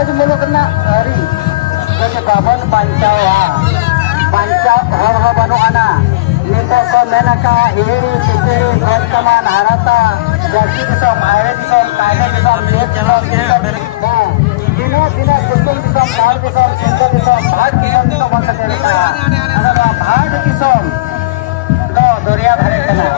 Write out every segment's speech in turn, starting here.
आज मुलुगना hari jadi babon pancawa pancau hor banu ana nito ko menaka hiri tikiri kontaman harata jadi disom air disom kaya disom lihat disom dino dina kutung disom kal disom sinta disom bhat disom disom masa derita ada bhat disom do doria bhare kana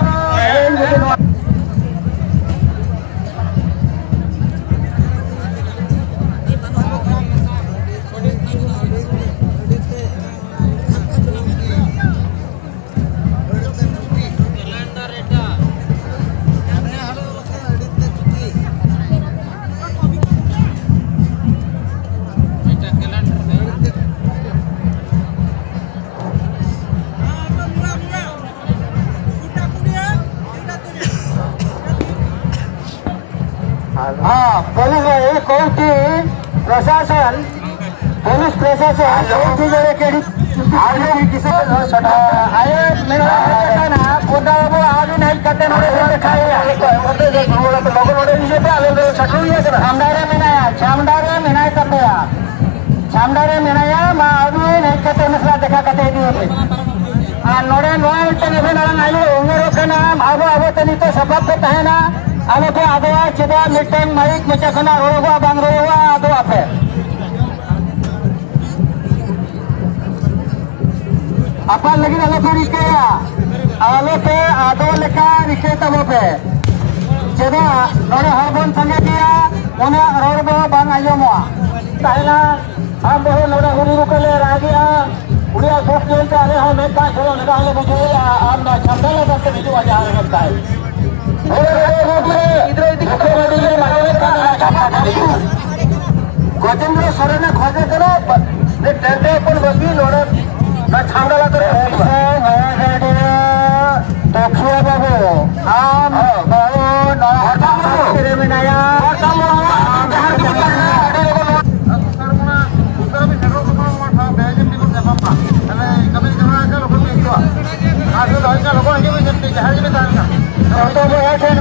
police कौटी प्रशासन police प्रशासन कौटी जगह केड़ी आगे किसी आए मेरा ना कोदा वो आगे नहीं करते नोड़े दिखाए कोते जो लोगों नोड़े नीचे पे आगे तो छटू ही है चामडारे मिनाय करते या चामडारे मिनाया माँ अभी नहीं करते मसला देखा करते दिए नोड़े नोए तनी भी ना आये उंगरों का नाम आबो तनी तो सबब करता है ना आलो पे आदवा चिदा मिटन माइक मचखना रोवा बांगरोवा आदवा पे अपन लगी आलो पे रिके आलो पे आदो लेका रिके तबो पे चिदा नोरे हरबन संगे दिया उन्हें रोवा बांग आयोमवा ताइला हम बहु नोरे हुरी रुकले रागिया उड़िया सोच के आले हम एक का चलो लगा ले मुझे आप ना छंदला करके भेजो आ जा लगता है गजेंद्र सोरेन खोजे करो टेंटे अपन बगी लोड़ा ना छांगला करे टोक्सिया बाबू आम बाबू ना तेरे में नया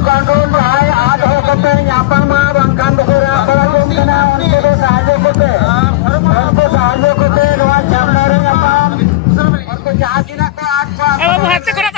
कंट्रोल भाई आज हो सकते हैं यहाँ पर माँ बंकान बखेरा बड़ा लोग ना उनको तो साझे करते उनको साझे करते रोज जामदार हैं यहाँ पर उनको जहाँ की ना तो आज